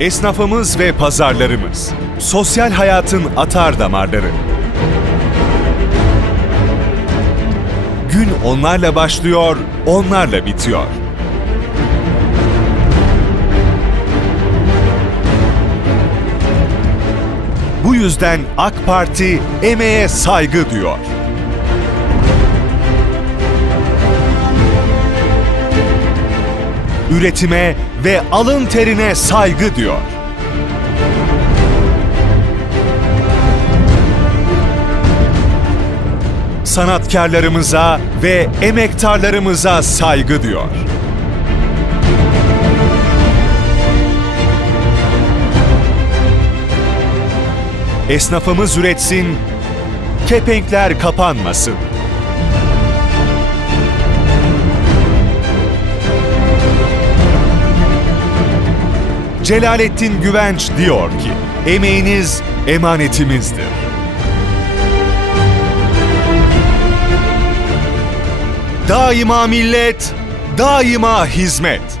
Esnafımız ve pazarlarımız. Sosyal hayatın atar damarları. Gün onlarla başlıyor, onlarla bitiyor. Bu yüzden AK Parti emeğe saygı diyor. Üretime ve alın terine saygı diyor. Sanatkarlarımıza ve emektarlarımıza saygı diyor. Esnafımız üretsin, kepenkler kapanmasın. Celalettin Güvenç diyor ki, emeğiniz emanetimizdir. Daima millet, daima hizmet.